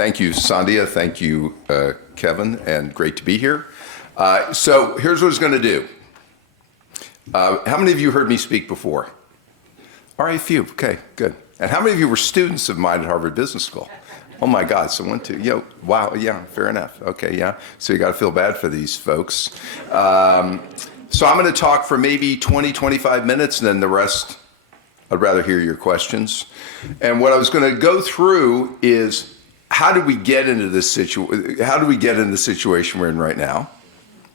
Thank you, Sandhya. Thank you, Kevin, and great to be here. So here's what I was going to do. How many of you heard me speak before? All right, a few. Okay, good. And how many of you were students of mine at Harvard Business School? Oh my God, so 1, 2, wow, yeah, fair enough. Okay, yeah. So you got to feel bad for these folks. So I'm going to talk for maybe 20, 25 minutes, and then the rest, I'd rather hear your questions. And what I was going to go through is how did we get into this situation we're in right now?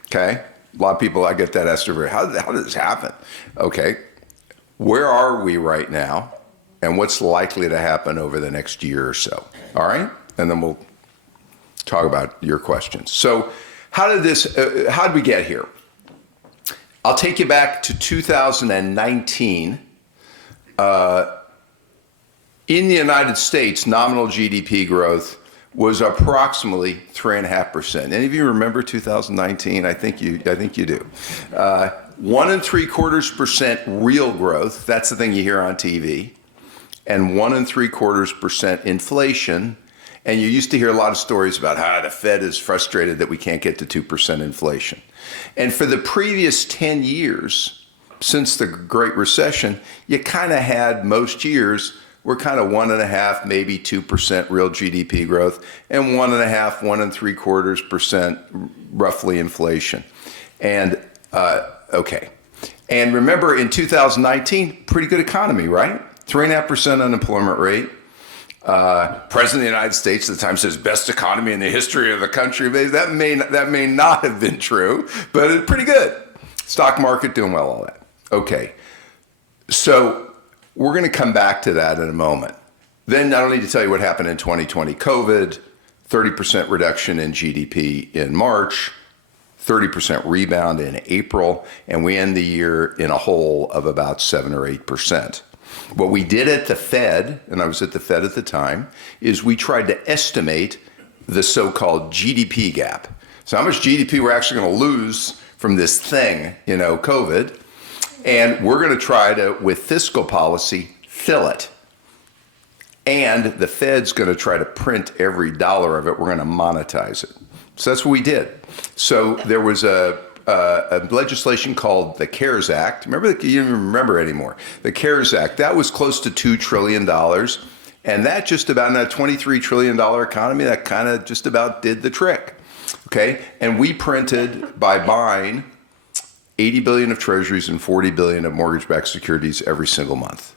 Okay, a lot of people, I get that asked over, how did this happen? Okay, where are we right now? And what's likely to happen over the next year or so? All right, and then we'll talk about your questions. So how did we get here? I'll take you back to 2019. In the United States, nominal GDP growth was approximately 3.5%. Any of you remember 2019? I think you do. 1.75% real growth. That's the thing you hear on TV, and 1.75% inflation. And you used to hear a lot of stories about how the Fed is frustrated that we can't get to 2% inflation. And for the previous 10 years, since the Great Recession, you kind of had most years were kind of 1.5%, maybe 2% real GDP growth, and 1.5%, 1.75% roughly inflation. And okay. And remember, in 2019, pretty good economy, right? 3.5% unemployment rate. President of the United States at the time says best economy in the history of the country. That may not have been true, but it's pretty good. Stock market doing well, all that. Okay, so we're going to come back to that in a moment. Then I don't need to tell you what happened in 2020. COVID, 30% reduction in GDP in March, 30% rebound in April, and we end the year in a hole of about 7 or 8%. What we did at the Fed, and I was at the Fed at the time, is we tried to estimate the so-called GDP gap. So how much GDP we're actually going to lose from this thing, COVID, and we're going to try to, with fiscal policy, fill it. And the Fed's going to try to print every dollar of it. We're going to monetize it. So that's what we did. So there was a legislation called the CARES Act. Remember, you don't even remember anymore. The CARES Act, that was close to $2 trillion. And that just about, in a $23 trillion economy, that kind of just about did the trick. Okay, and we printed by buying 80 billion of treasuries and 40 billion of mortgage-backed securities every single month.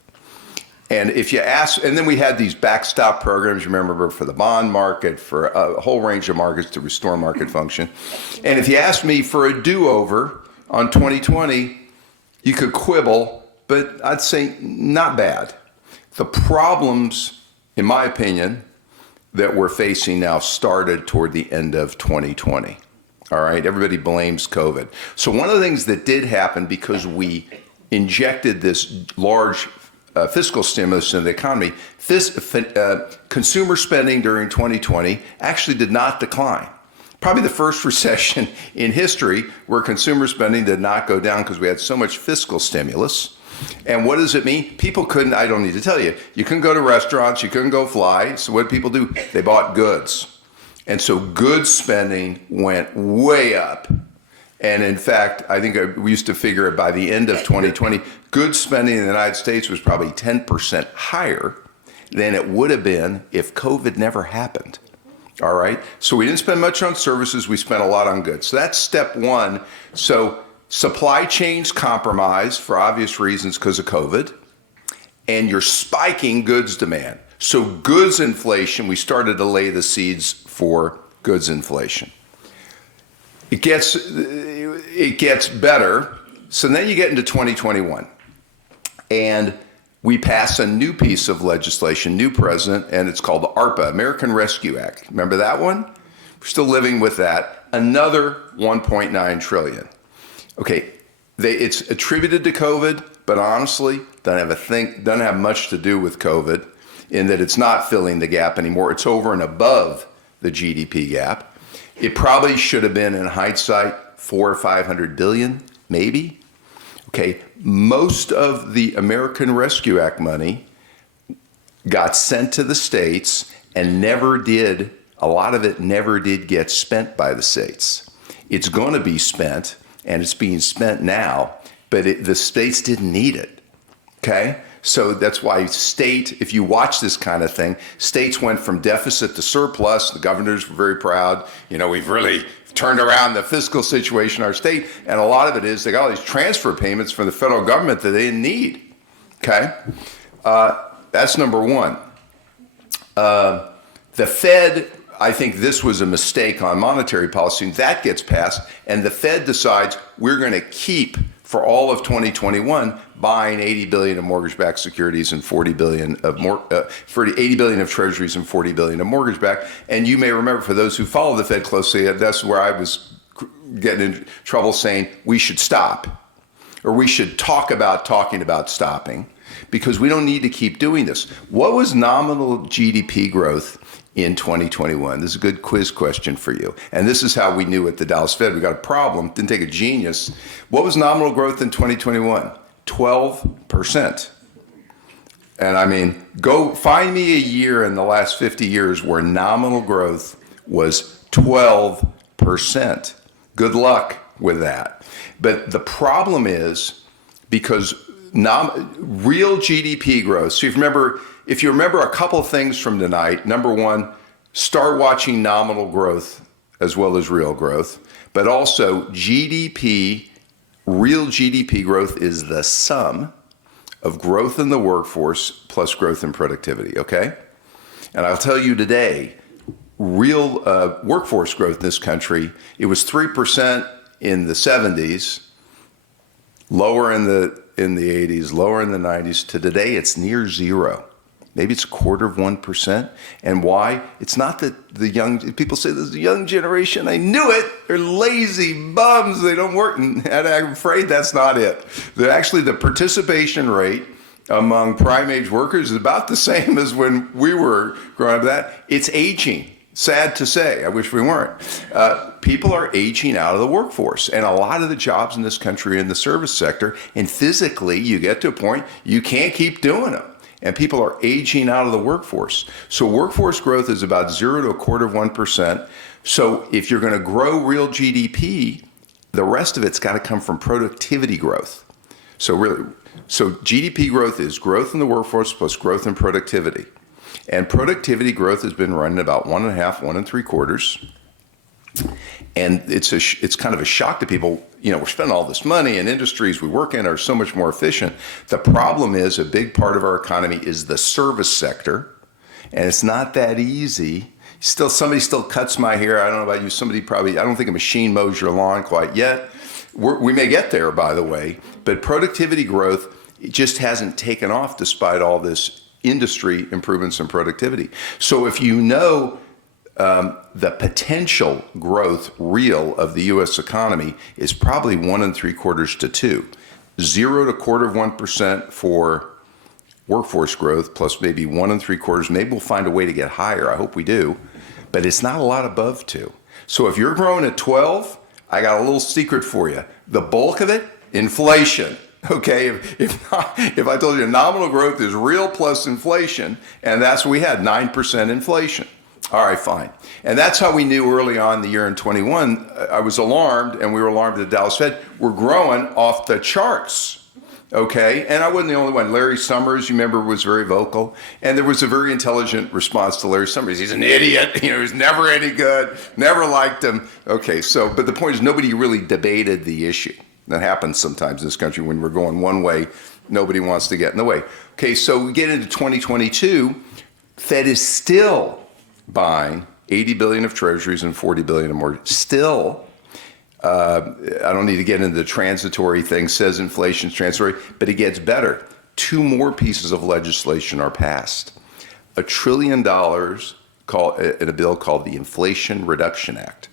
And if you ask, and then we had these backstop programs, you remember, for the bond market, for a whole range of markets to restore market function. And if you asked me for a do-over on 2020, you could quibble, but I'd say not bad. The problems, in my opinion, that we're facing now started toward the end of 2020. All right, everybody blames COVID. So one of the things that did happen, because we injected this large fiscal stimulus in the economy, consumer spending during 2020 actually did not decline. Probably the first recession in history where consumer spending did not go down because we had so much fiscal stimulus. And what does it mean? People couldn't, I don't need to tell you, you couldn't go to restaurants, you couldn't go fly. So what did people do? They bought goods. And so goods spending went way up. And in fact, I think we used to figure it by the end of 2020, goods spending in the United States was probably 10% higher than it would have been if COVID never happened. All right. So we didn't spend much on services. We spent a lot on goods. So that's step one. So supply chains compromised for obvious reasons because of COVID, and you're spiking goods demand. So goods inflation, we started to lay the seeds for goods inflation. It gets better. So then you get into 2021, and we pass a new piece of legislation, new president, and it's called the ARPA, American Rescue Act. Remember that one? We're still living with that. Another 1.9 trillion. Okay, it's attributed to COVID, but honestly, doesn't have much to do with COVID, in that it's not filling the gap anymore. It's over and above the GDP gap. It probably should have been, in hindsight, 400 or 500 billion, maybe. Okay, most of the American Rescue Act money got sent to the states and never did a lot of it never did get spent by the states. It's going to be spent, and it's being spent now, but the states didn't need it, okay? So that's why if you watch this kind of thing, states went from deficit to surplus. The governors were very proud. We've really turned around the fiscal situation in our state, and a lot of it is they got all these transfer payments from the federal government that they didn't need, okay? That's number one. The Fed, I think this was a mistake on monetary policy. That gets passed, and the Fed decides we're going to keep, for all of 2021, buying $80 billion of mortgage-backed securities and $80 billion of treasuries and $40 billion of mortgage-backed. And you may remember, for those who follow the Fed closely, that's where I was getting in trouble saying we should stop, or we should talking about stopping, because we don't need to keep doing this. What was nominal GDP growth in 2021? This is a good quiz question for you. And this is how we knew at the Dallas Fed we got a problem. Didn't take a genius. What was nominal growth in 2021? 12%. And I mean, go find me a year in the last 50 years where nominal growth was 12%. Good luck with that. But the problem is, because real GDP growth, so if you remember a couple of things from tonight, number one, start watching nominal growth as well as real growth, but also real GDP growth is the sum of growth in the workforce plus growth in productivity, okay? And I'll tell you today, real workforce growth in this country, it was 3% in the 70s, lower in the 80s, lower in the 90s, to today it's near zero. Maybe it's 1/4%. And why? It's not that the young, people say there's a young generation. I knew it. They're lazy bums. They don't work. And I'm afraid that's not it. Actually, the participation rate among prime age workers is about the same as when we were growing up. It's aging. Sad to say. I wish we weren't. People are aging out of the workforce. And a lot of the jobs in this country are in the service sector. And physically, you get to a point you can't keep doing them. And people are aging out of the workforce. So workforce growth is about 0 to 1/4%. So if you're going to grow real GDP, the rest of it's got to come from productivity growth. So GDP growth is growth in the workforce plus growth in productivity. And productivity growth has been running about 1.5, 1.75. And it's kind of a shock to people. We're spending all this money, and industries we work in are so much more efficient. The problem is a big part of our economy is the service sector, and it's not that easy. Somebody still cuts my hair. I don't know about you. I don't think a machine mows your lawn quite yet. We may get there, by the way, but productivity growth just hasn't taken off despite all this industry improvements in productivity. So if you know the potential growth real of the U.S. economy is probably 1.75 to 2, 0 to 1/4% for workforce growth plus maybe 1.75. Maybe we'll find a way to get higher. I hope we do, but it's not a lot above 2. So if you're growing at 12, I got a little secret for you. The bulk of it, inflation. Okay, if I told you nominal growth is real plus inflation, and that's what we had, 9% inflation. All right, fine. And that's how we knew early on in the year in 21, I was alarmed, and we were alarmed at the Dallas Fed. We're growing off the charts, okay? And I wasn't the only one. Larry Summers, you remember, was very vocal. And there was a very intelligent response to Larry Summers. He's an idiot. He's never any good. Never liked him. Okay, but the point is nobody really debated the issue. That happens sometimes in this country when we're going one way. Nobody wants to get in the way. Okay, so we get into 2022. Fed is still buying $80 billion of treasuries and $40 billion of mortgage. Still, I don't need to get into the transitory thing, says inflation's transitory, but it gets better. 2 more pieces of legislation are passed. $1 trillion in a bill called the Inflation Reduction Act,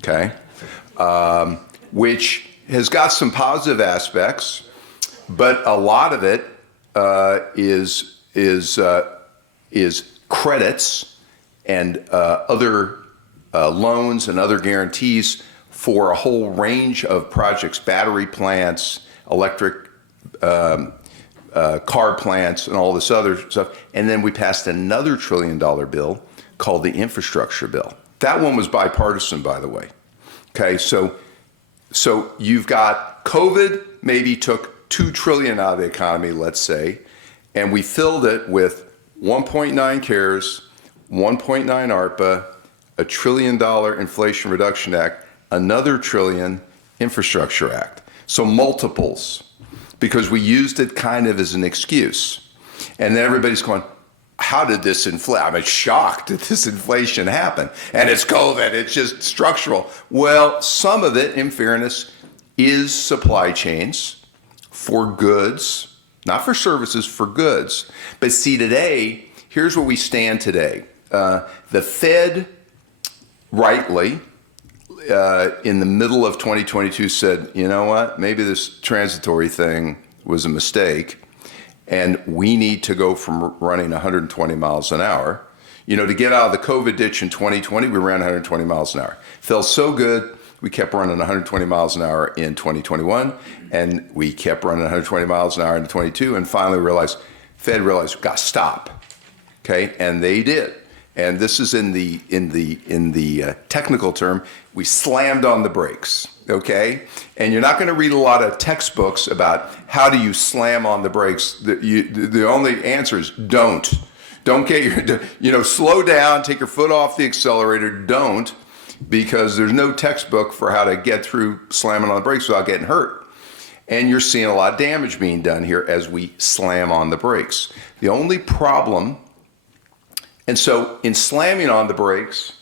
okay, which has got some positive aspects, but a lot of it is credits and other loans and other guarantees for a whole range of projects, battery plants, electric car plants, and all this other stuff. And then we passed another $1 trillion bill called the infrastructure bill. That one was bipartisan, by the way. Okay, so you've got COVID maybe took $2 trillion out of the economy, let's say, and we filled it with 1.9 CARES, 1.9 ARPA, $1 trillion Inflation Reduction Act, another $1 trillion Infrastructure Act. So multiples, because we used it kind of as an excuse. And then everybody's going, how did this inflate? I'm shocked that this inflation happened. And it's COVID, it's just structural. Well, some of it, in fairness, is supply chains for goods, not for services, for goods. But see, today, here's where we stand today. The Fed, rightly, in the middle of 2022 said, you know what, maybe this transitory thing was a mistake. And we need to go from running 120 miles an hour. You know, to get out of the COVID ditch in 2020, we ran 120 miles an hour. Felt so good, we kept running 120 miles an hour in 2021, and we kept running 120 miles an hour in 22, and finally Fed realized, we've got to stop, okay? And they did. And this is in the technical term, we slammed on the brakes. Okay, and you're not going to read a lot of textbooks about how do you slam on the brakes. The only answer is don't get your, slow down, take your foot off the accelerator. Don't, because there's no textbook for how to get through slamming on the brakes without getting hurt. And you're seeing a lot of damage being done here as we slam on the brakes. The only problem, and so in slamming on the brakes,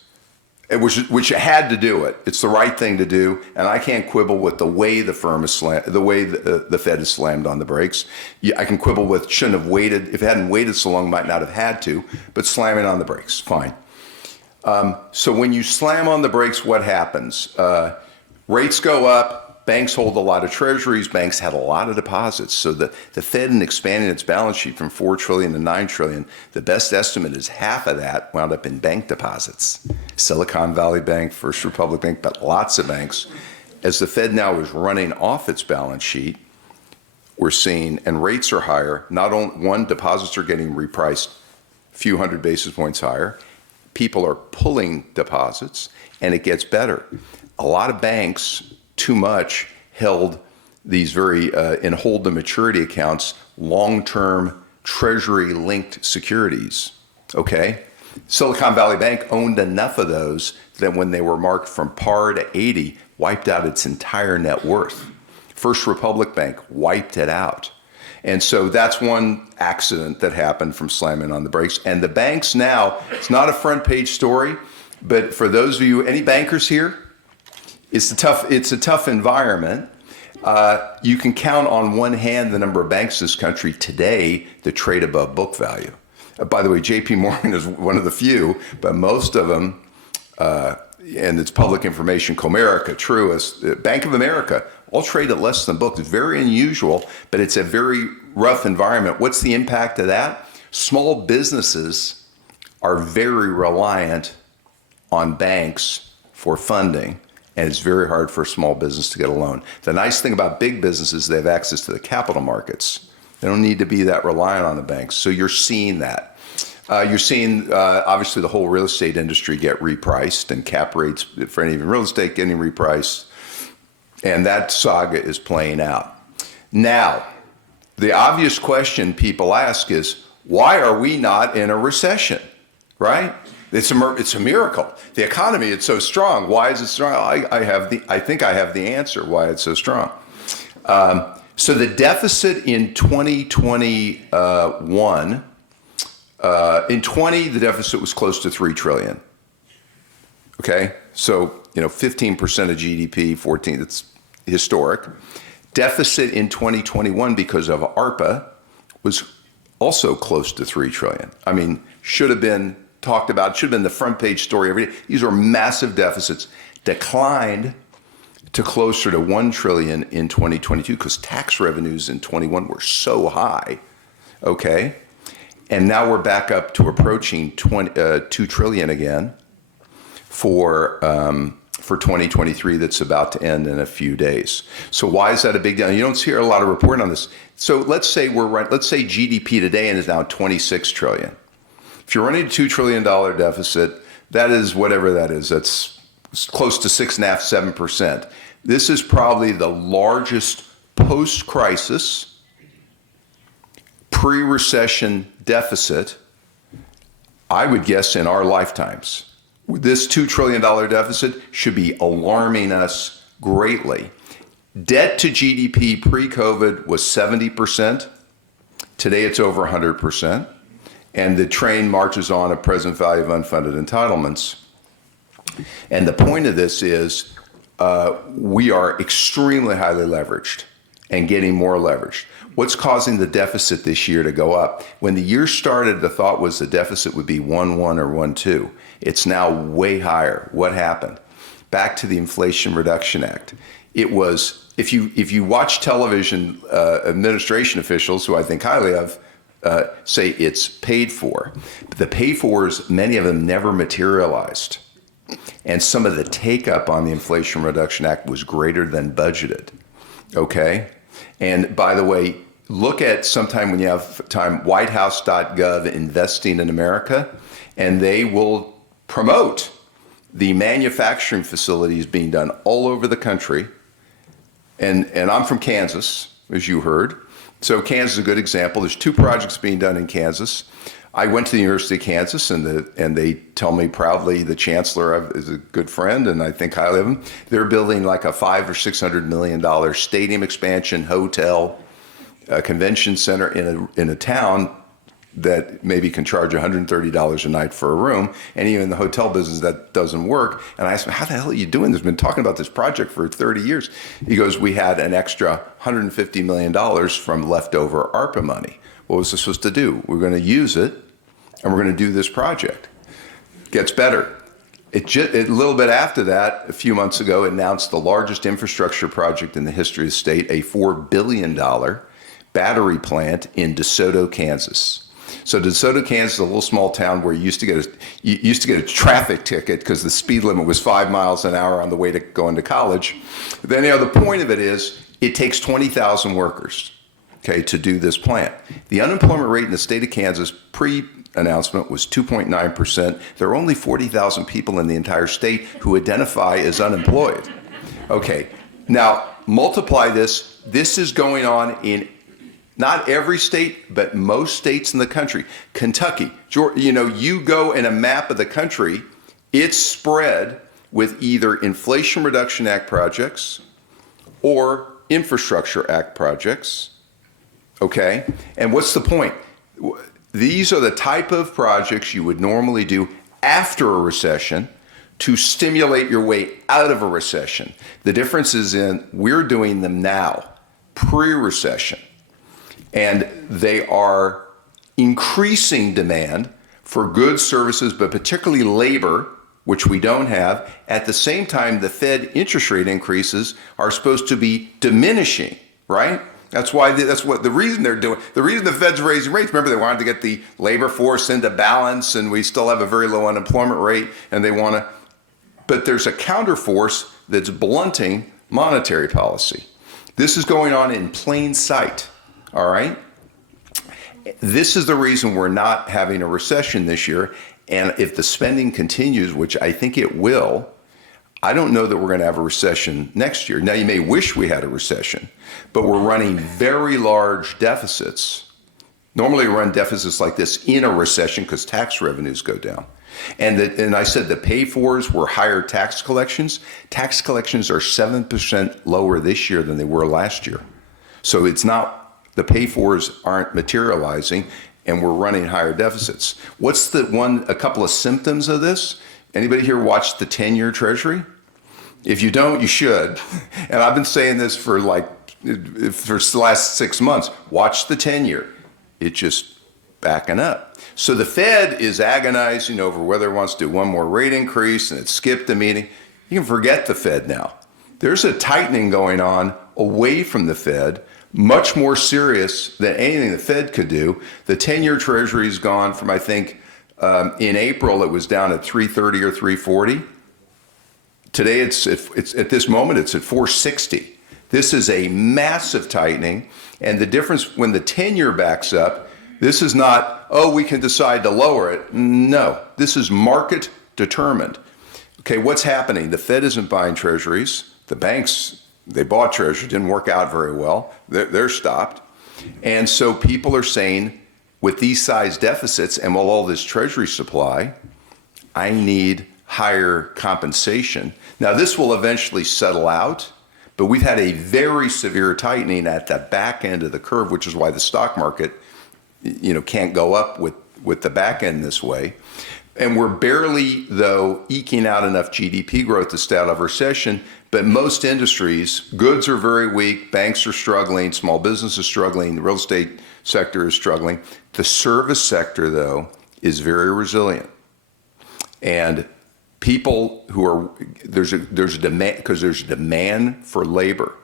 which had to do it. It's the right thing to do, and I can't quibble with the way the Fed has slammed on the brakes. I can quibble with shouldn't have waited. If it hadn't waited so long, might not have had to. But slamming on the brakes, fine. So when you slam on the brakes, what happens? Rates go up. Banks hold a lot of treasuries. Banks had a lot of deposits. So the Fed, in expanding its balance sheet from $4 trillion to $9 trillion, the best estimate is half of that wound up in bank deposits. Silicon Valley Bank, First Republic Bank, but lots of banks. As the Fed now is running off its balance sheet, we're seeing, and rates are higher, not only, one, deposits are getting repriced a few hundred basis points higher. People are pulling deposits, and it gets better. A lot of banks, too much, held these very, in hold to maturity accounts, long-term treasury-linked securities, okay? Silicon Valley Bank owned enough of those that when they were marked from par to 80, wiped out its entire net worth. First Republic Bank wiped it out. And so that's one accident that happened from slamming on the brakes. And the banks now, it's not a front page story, but for those of you, any bankers here, it's a tough environment. You can count on one hand the number of banks in this country today that trade above book value. By the way, J.P. Morgan is one of the few, but most of them, and it's public information, Comerica, Truist, Bank of America, all trade at less than book. It's very unusual, but it's a very rough environment. What's the impact of that? Small businesses are very reliant on banks for funding. And it's very hard for a small business to get a loan. The nice thing about big businesses, they have access to the capital markets. They don't need to be that reliant on the banks. So you're seeing that. You're seeing, obviously, the whole real estate industry get repriced, and cap rates for any real estate getting repriced. And that saga is playing out. Now, the obvious question people ask is, why are we not in a recession, right? It's a miracle. The economy, it's so strong. Why is it strong? I think I have the answer why it's so strong. So the deficit in 2021, in 20, the deficit was close to $3 trillion. Okay, so 15% of GDP, 14. That's historic. Deficit in 2021 because of ARPA was also close to $3 trillion. I mean, should have been talked about, should have been the front page story every day. These are massive deficits. Declined to closer to $1 trillion in 2022 because tax revenues in 21 were so high, okay? And now we're back up to approaching $2 trillion again for 2023 that's about to end in a few days. So why is that a big deal? You don't hear a lot of reporting on this. So let's say let's say GDP today is now 26 trillion. If you're running a $2 trillion deficit, that is whatever that is. That's close to 6.5%, 7%. This is probably the largest post-crisis, pre-recession deficit, I would guess, in our lifetimes. This $2 trillion deficit should be alarming us greatly. Debt to GDP pre-COVID was 70%. Today it's over 100%. And the train marches on at present value of unfunded entitlements. And the point of this is we are extremely highly leveraged and getting more leveraged. What's causing the deficit this year to go up? When the year started, the thought was the deficit would be 1.1 or 1.2. It's now way higher. What happened? Back to the Inflation Reduction Act. It was, if you watch television, administration officials, who I think highly of, say it's paid for. But the paid fors, many of them never materialized. And some of the take up on the Inflation Reduction Act was greater than budgeted. Okay? And by the way, look at sometime when you have time, whitehouse.gov, Investing in America, and they will promote the manufacturing facilities being done all over the country. And I'm from Kansas, as you heard. So Kansas is a good example. There's 2 projects being done in Kansas. I went to the University of Kansas, and they tell me proudly, the chancellor is a good friend, and I think highly of him. They're building like a $500 or $600 million stadium expansion, hotel, convention center in a town that maybe can charge $130 a night for a room. And even in the hotel business, that doesn't work. And I asked him, how the hell are you doing this? I've been talking about this project for 30 years. He goes, we had an extra $150 million from leftover ARPA money. What was this supposed to do? We're going to use it, and we're going to do this project. Gets better. A little bit after that, a few months ago, it announced the largest infrastructure project in the history of the state, a $4 billion battery plant in DeSoto, Kansas. So DeSoto, Kansas is a little small town where you used to get a traffic ticket because the speed limit was 5 miles an hour on the way to going to college. Then, the point of it is it takes 20,000 workers, okay, to do this plant. The unemployment rate in the state of Kansas pre-announcement was 2.9%. There are only 40,000 people in the entire state who identify as unemployed. Okay, now multiply this. This is going on in not every state, but most states in the country. Kentucky, you go in a map of the country, it's spread with either Inflation Reduction Act projects or Infrastructure Act projects. Okay? And what's the point? These are the type of projects you would normally do after a recession to stimulate your way out of a recession. The difference is we're doing them now, pre-recession. And they are increasing demand for goods, services, but particularly labor, which we don't have. At the same time, the Fed interest rate increases are supposed to be diminishing, right? That's what the reason they're doing. The reason the Fed's raising rates, remember, they wanted to get the labor force into balance, and we still have a very low unemployment rate, and they want to. But there's a counterforce that's blunting monetary policy. This is going on in plain sight. All right? This is the reason we're not having a recession this year. And if the spending continues, which I think it will, I don't know that we're going to have a recession next year. Now, you may wish we had a recession, but we're running very large deficits. Normally, we run deficits like this in a recession because tax revenues go down. And I said the pay-fors were higher tax collections. Tax collections are 7% lower this year than they were last year. So it's not. The pay-fors aren't materializing, and we're running higher deficits. What's a couple of symptoms of this? Anybody here watch the 10-year Treasury? If you don't, you should. And I've been saying this for the last 6 months. Watch the 10-year. It's just backing up. So the Fed is agonizing over whether it wants to do one more rate increase, and it skipped the meeting. You can forget the Fed now. There's a tightening going on away from the Fed, much more serious than anything the Fed could do. The 10-year Treasury's gone from, I think, in April, it was down at 330 or 340. Today, it's at this moment, it's at 460. This is a massive tightening. And the difference when the 10-year backs up, this is not, oh, we can decide to lower it. No, this is market determined. Okay, what's happening? The Fed isn't buying treasuries. The banks, they bought treasuries, didn't work out very well. They're stopped. And so people are saying, with these size deficits and with all this treasury supply, I need higher compensation. Now, this will eventually settle out, but we've had a very severe tightening at the back end of the curve, which is why the stock market, can't go up with the back end this way. And we're barely, though, eking out enough GDP growth to stay out of recession. But most industries, goods are very weak, banks are struggling, small business is struggling, the real estate sector is struggling. The service sector, though, is very resilient. And people who are, there's a demand, because there's demand for labor.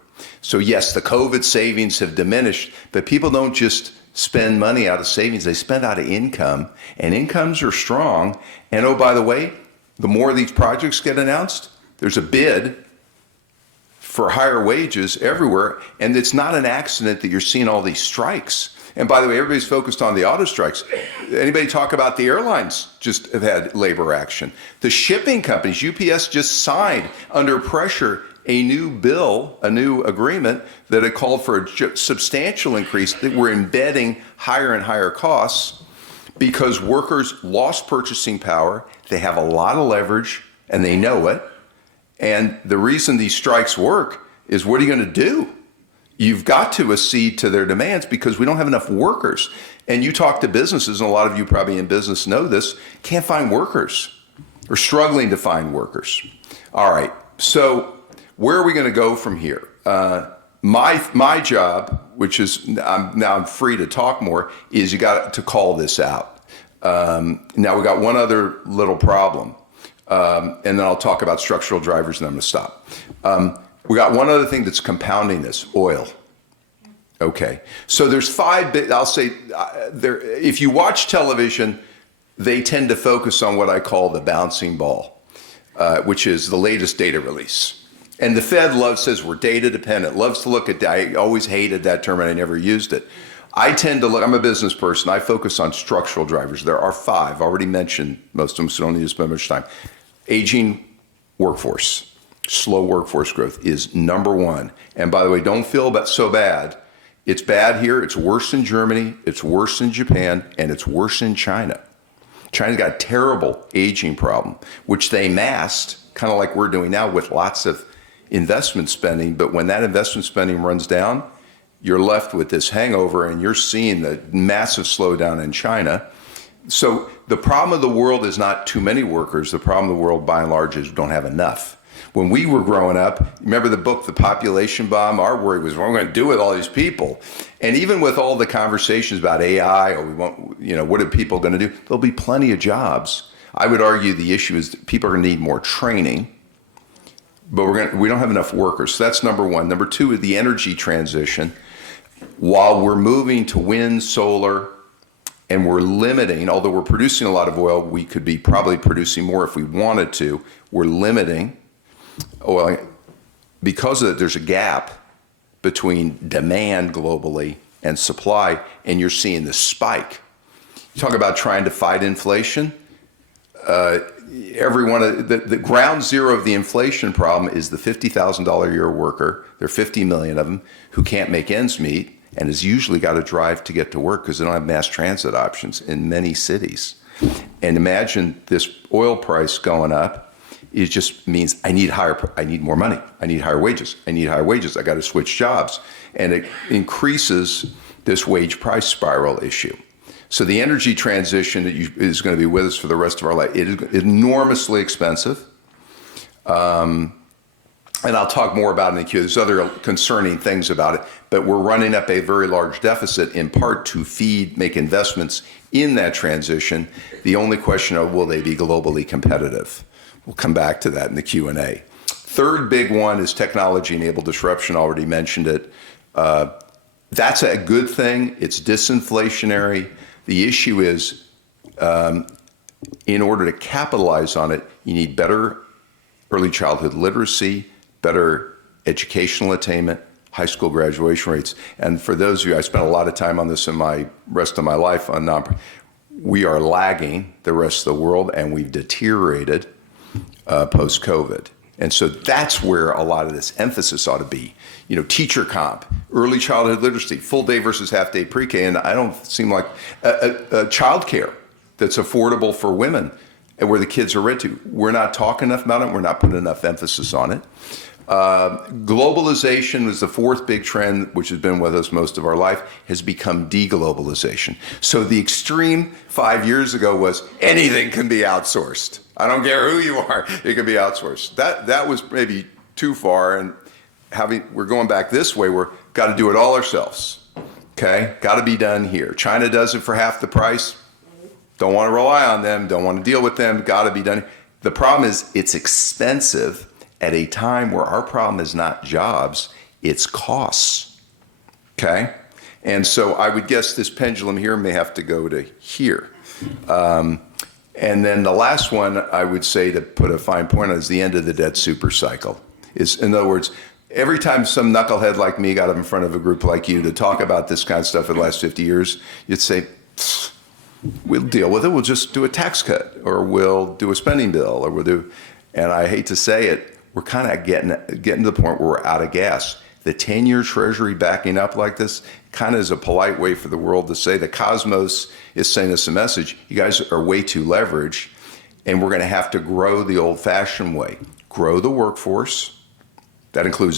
So yes, the COVID savings have diminished, but people don't just spend money out of savings, they spend out of income, and incomes are strong. And oh, by the way, the more these projects get announced, there's a bid for higher wages everywhere. And it's not an accident that you're seeing all these strikes. And by the way, everybody's focused on the auto strikes. Anybody talk about the airlines just have had labor action? The shipping companies, UPS just signed under pressure a new bill, a new agreement that had called for a substantial increase that we're embedding higher and higher costs because workers lost purchasing power. They have a lot of leverage and they know it. And the reason these strikes work is, what are you going to do? You've got to accede to their demands because we don't have enough workers. And you talk to businesses, and a lot of you probably in business know this, can't find workers or struggling to find workers. All right, so where are we going to go from here? My job, which is now I'm free to talk more, is you got to call this out. Now we got one other little problem, and then I'll talk about structural drivers, and then I'm going to stop. We got one other thing that's compounding this: oil. Okay, so there's five. I'll say if you watch television, they tend to focus on what I call the bouncing ball, which is the latest data release. And the Fed says we're data dependent, loves to look at, I always hated that term and I never used it. I tend to look, I'm a business person, I focus on structural drivers. There are five, I already mentioned most of them, so don't need to spend much time. Aging workforce, slow workforce growth is number one. And by the way, don't feel so bad. It's bad here, it's worse in Germany, it's worse in Japan, and it's worse in China. China's got a terrible aging problem, which they masked, kind of like we're doing now with lots of investment spending. But when that investment spending runs down, you're left with this hangover, and you're seeing the massive slowdown in China. So the problem of the world is not too many workers. The problem of the world, by and large, is we don't have enough. When we were growing up, remember the book, The Population Bomb? Our worry was, what are we going to do with all these people? And even with all the conversations about AI, or what are people going to do? There'll be plenty of jobs. I would argue the issue is that people are going to need more training, but we don't have enough workers. So that's number one. Number two is the energy transition. While we're moving to wind, solar, and we're limiting, although we're producing a lot of oil, we could be probably producing more if we wanted to. We're limiting oil. Because of that, there's a gap between demand globally and supply, and you're seeing the spike. You talk about trying to fight inflation. The ground zero of the inflation problem is the $50,000 a year worker. There are 50 million of them who can't make ends meet and has usually got to drive to get to work because they don't have mass transit options in many cities. And imagine this oil price going up. It just means I need more money. I need higher wages. I got to switch jobs. And it increases this wage price spiral issue. So the energy transition is going to be with us for the rest of our life. It is enormously expensive. And I'll talk more about it in the Q. There's other concerning things about it, but we're running up a very large deficit in part to make investments in that transition. The only question of will they be globally competitive? We'll come back to that in the Q&A. Third big one is technology-enabled disruption. Already mentioned it. That's a good thing. It's disinflationary. The issue is, in order to capitalize on it, you need better early childhood literacy, better educational attainment, high school graduation rates. And for those of you, I spent a lot of time on this in my rest of my life on we are lagging the rest of the world, and we've deteriorated post-COVID. And so that's where a lot of this emphasis ought to be. You know, teacher comp, early childhood literacy, full day versus half day pre-K, and I don't seem like child care that's affordable for women and where the kids are read to. We're not talking enough about it. We're not putting enough emphasis on it. Globalization is the fourth big trend, which has been with us most of our life, has become deglobalization. So the extreme 5 years ago was anything can be outsourced. I don't care who you are, it can be outsourced. That was maybe too far, and we're going back this way. We're got to do it all ourselves. Okay, got to be done here. China does it for half the price. Don't want to rely on them. Don't want to deal with them. Got to be done. The problem is it's expensive at a time where our problem is not jobs, it's costs. Okay, and so I would guess this pendulum here may have to go to here. And then the last one I would say, to put a fine point on, is the end of the debt super cycle. In other words, every time some knucklehead like me got up in front of a group like you to talk about this kind of stuff for the last 50 years, you'd say, we'll deal with it. We'll just do a tax cut, or we'll do a spending bill, or we'll do, and I hate to say it, we're kind of getting to the point where we're out of gas. The 10-year Treasury backing up like this kind of is a polite way for the world to say the cosmos is sending us a message. You guys are way too leveraged, and we're going to have to grow the old-fashioned way. Grow the workforce. That includes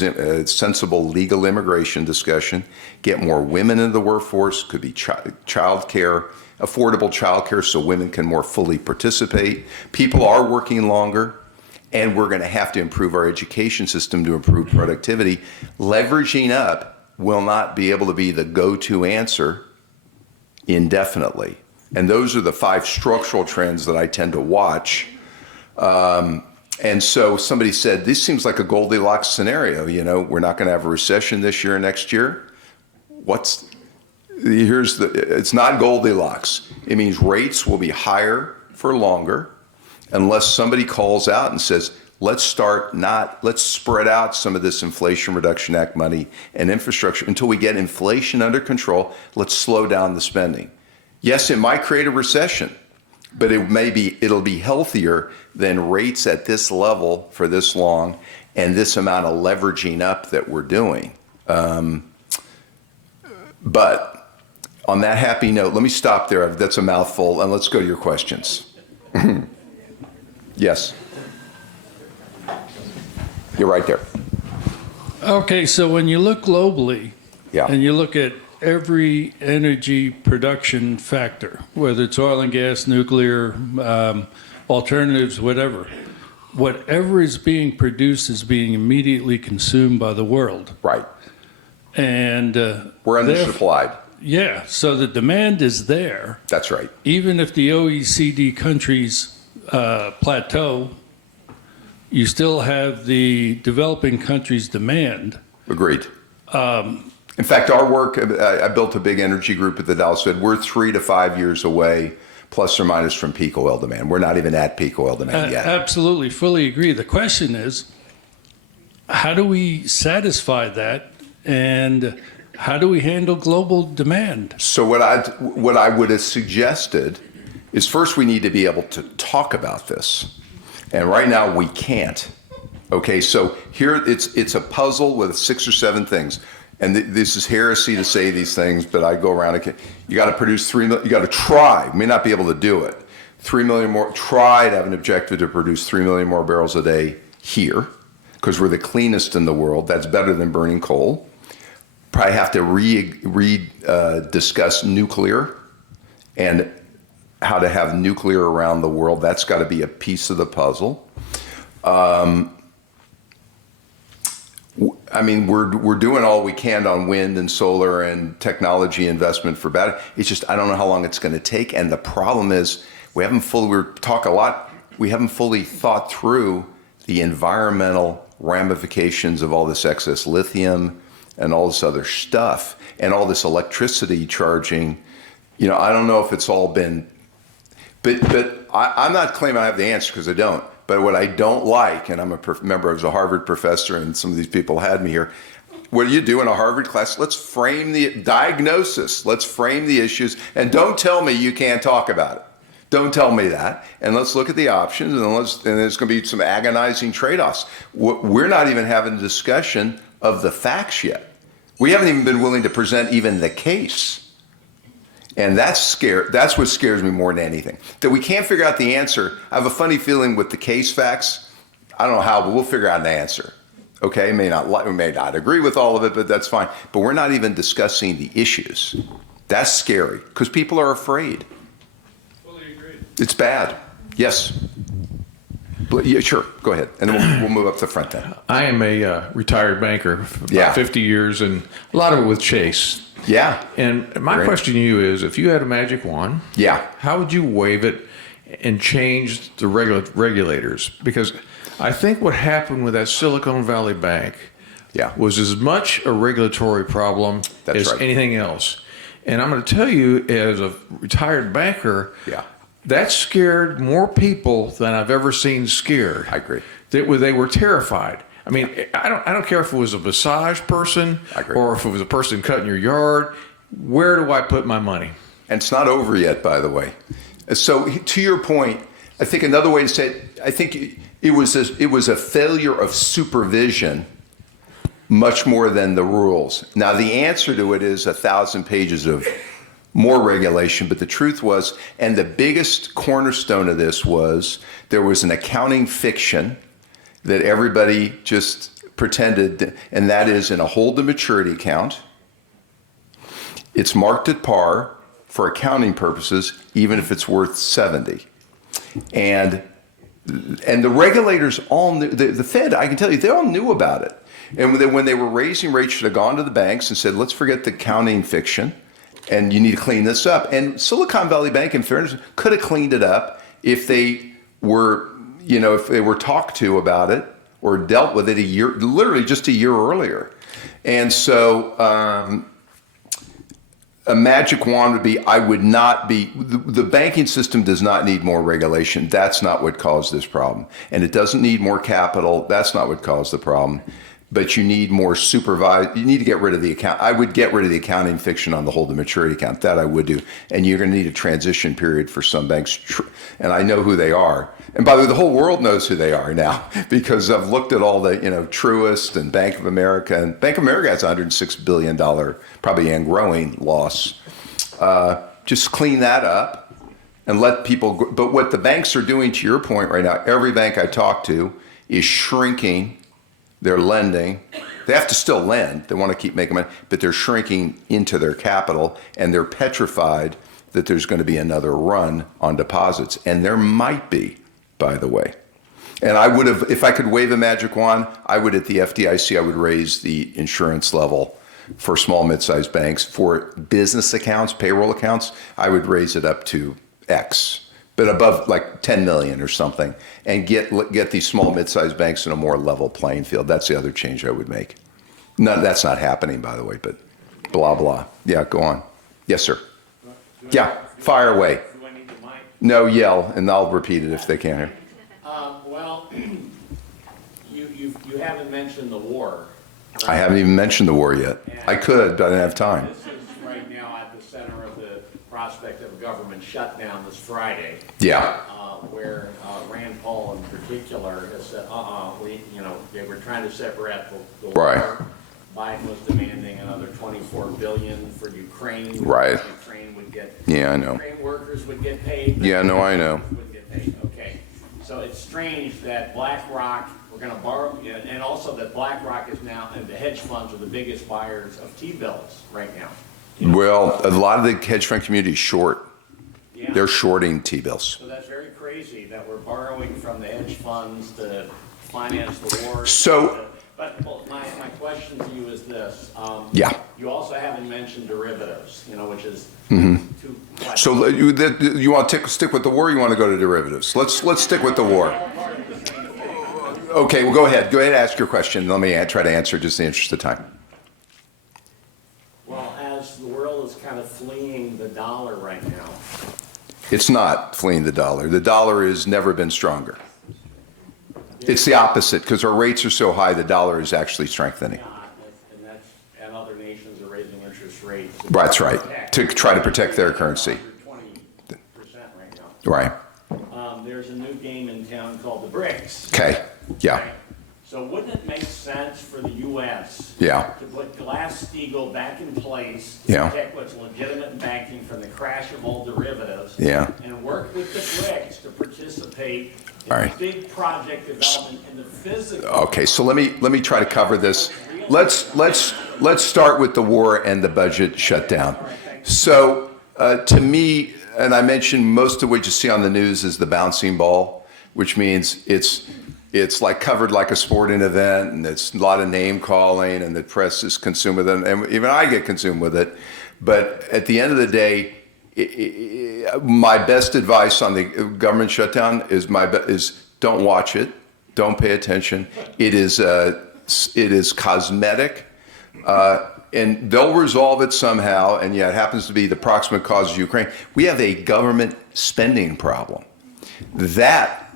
sensible legal immigration discussion. Get more women into the workforce. Could be child care, affordable child care so women can more fully participate. People are working longer. And we're going to have to improve our education system to improve productivity. Leveraging up will not be able to be the go-to answer indefinitely. And those are the 5 structural trends that I tend to watch. And so somebody said, this seems like a Goldilocks scenario. You know, we're not going to have a recession this year or next year. It's not Goldilocks. It means rates will be higher for longer, unless somebody calls out and says, let's spread out some of this Inflation Reduction Act money and infrastructure until we get inflation under control. Let's slow down the spending. Yes, it might create a recession, but it'll be healthier than rates at this level for this long and this amount of leveraging up that we're doing. But on that happy note, let me stop there. That's a mouthful, and let's go to your questions. Yes. You're right there. Okay, so when you look globally, Yeah. and you look at every energy production factor, whether it's oil and gas, nuclear, alternatives, whatever is being produced is being immediately consumed by the world. Right. And We're undersupplied. Yeah, so the demand is there. That's right. Even if the OECD countries plateau, you still have the developing countries' demand. Agreed. In fact, our work, I built a big energy group at the Dallas Fed. We're 3 to 5 years away, plus or minus, from peak oil demand. We're not even at peak oil demand yet. Absolutely, fully agree. The question is, how do we satisfy that, and how do we handle global demand? So what I would have suggested is, first we need to be able to talk about this. And right now we can't. Okay, so here it's a puzzle with 6 or 7 things. And this is heresy to say these things, but I go around and you got to produce 3 million, you got to try, may not be able to do it. 3 million more, try to have an objective to produce 3 million more barrels a day here, because we're the cleanest in the world. That's better than burning coal. Probably have to discuss nuclear and how to have nuclear around the world. That's got to be a piece of the puzzle. I mean, we're doing all we can on wind and solar and technology investment for battery. It's just, I don't know how long it's going to take. And the problem is we haven't fully thought through the environmental ramifications of all this excess lithium and all this other stuff and all this electricity charging. You know, I don't know if it's all been, but I'm not claiming I have the answer, because I don't. But what I don't like, and I'm a member, I was a Harvard professor, and some of these people had me here, What do you do in a Harvard class? Let's frame the diagnosis. Let's frame the issues. And don't tell me you can't talk about it. Don't tell me that. And let's look at the options, and there's going to be some agonizing trade-offs. We're not even having a discussion of the facts yet. We haven't even been willing to present even the case. And that's what scares me more than anything. That we can't figure out the answer. I have a funny feeling with the case facts. I don't know how, but we'll figure out an answer. Okay, we may not agree with all of it, but that's fine. But we're not even discussing the issues. That's scary because people are afraid. It's bad. Yes. Yeah, sure. Go ahead. And then we'll move up the front then. I am a retired banker for about 50 years, and a lot of it with Chase. Yeah. And my question to you is, if you had a magic wand, how would you wave it and change the regulators? Because I think what happened with that Silicon Valley Bank was as much a regulatory problem as anything else. And I'm going to tell you, as a retired banker, that scared more people than I've ever seen scared. I agree. They were terrified. I mean, I don't care if it was a massage person or if it was a person cutting your yard. Where do I put my money? And it's not over yet, by the way. So to your point, I think another way to say it, I think it was a failure of supervision much more than the rules. Now, the answer to it is 1,000 pages of more regulation, but the truth was, and the biggest cornerstone of this was, there was an accounting fiction that everybody just pretended, and that is in a hold-to-maturity account, it's marked at par for accounting purposes, even if it's worth 70. And the regulators all knew, the Fed, I can tell you, they all knew about it. And when they were raising rates, should have gone to the banks and said, let's forget the accounting fiction, and you need to clean this up. And Silicon Valley Bank, in fairness, could have cleaned it up if they were, if they were talked to about it or dealt with it literally just a year earlier. And so a magic wand would be, the banking system does not need more regulation. That's not what caused this problem. And it doesn't need more capital. That's not what caused the problem. But you need more you need to get rid of the account. I would get rid of the accounting fiction on the hold-to-maturity account. That I would do. And you're going to need a transition period for some banks. And I know who they are. And by the way, the whole world knows who they are now because I've looked at all the, Truist and Bank of America. And Bank of America has $106 billion, probably and growing, loss. Just clean that up and let people go. But what the banks are doing, to your point right now, every bank I talk to is shrinking their lending. They have to still lend. They want to keep making money, but they're shrinking into their capital, and they're petrified that there's going to be another run on deposits. And there might be, by the way. And I would have, if I could wave a magic wand, I would at the FDIC, I would raise the insurance level for small, mid-sized banks. For business accounts, payroll accounts, I would raise it up to X, but above like 10 million or something, and get these small, mid-sized banks in a more level playing field. That's the other change I would make. No, that's not happening, by the way, but blah, blah. Yeah, go on. Yes, sir. Yeah, fire away. Do I need the mic? No, yell, and I'll repeat it if they can't hear. Well, you haven't mentioned the war. Right? I haven't even mentioned the war yet. I could, but I didn't have time. This is right now at the center of the prospect of a government shutdown this Friday. Yeah. Where Rand Paul in particular has said, they were trying to separate the war. Right. Biden was demanding another $24 billion for Ukraine. Right. Ukraine would get. Yeah, I know. Ukraine workers would get paid. Yeah, no, I know. Wouldn't get paid. Okay. So it's strange that BlackRock, we're going to borrow, and also that BlackRock is now, and the hedge funds are the biggest buyers of T-bills right now. Well, a lot of the hedge fund community is short. Yeah. They're shorting T-bills. So that's very crazy that we're borrowing from the hedge funds to finance the war. So, but my question to you is this. Yeah. You also haven't mentioned derivatives, which is two. So you want to stick with the war, or you want to go to derivatives? Let's stick with the war. Okay, well, go ahead. Go ahead and ask your question. Let me try to answer just in the interest of time. Well, as the world is kind of fleeing the dollar right now. It's not fleeing the dollar. The dollar has never been stronger. It's the opposite, because our rates are so high, the dollar is actually strengthening. And that's nations are raising interest rates. That's right, to try to protect their currency. 120% right now. Right. There's a new game in town called the BRICS. Okay. Yeah. Okay? So wouldn't it make sense for the U.S. Yeah. to put Glass-Steagall back in place to Yeah. protect what's legitimate banking from the crash of all derivatives? Yeah. And work with the BRICS to participate in All right. big project development in the physical. Okay, so let me try to cover this. Let's start with the war and the budget shutdown. So to me, and I mentioned most of what you see on the news is the bouncing ball, which means it's like covered like a sporting event, and it's a lot of name calling, and the press is consumed with it, and even I get consumed with it. But at the end of the day, my best advice on the government shutdown is don't watch it, don't pay attention. It is cosmetic, and they'll resolve it somehow. And yeah, it happens to be the proximate cause of Ukraine. We have a government spending problem. That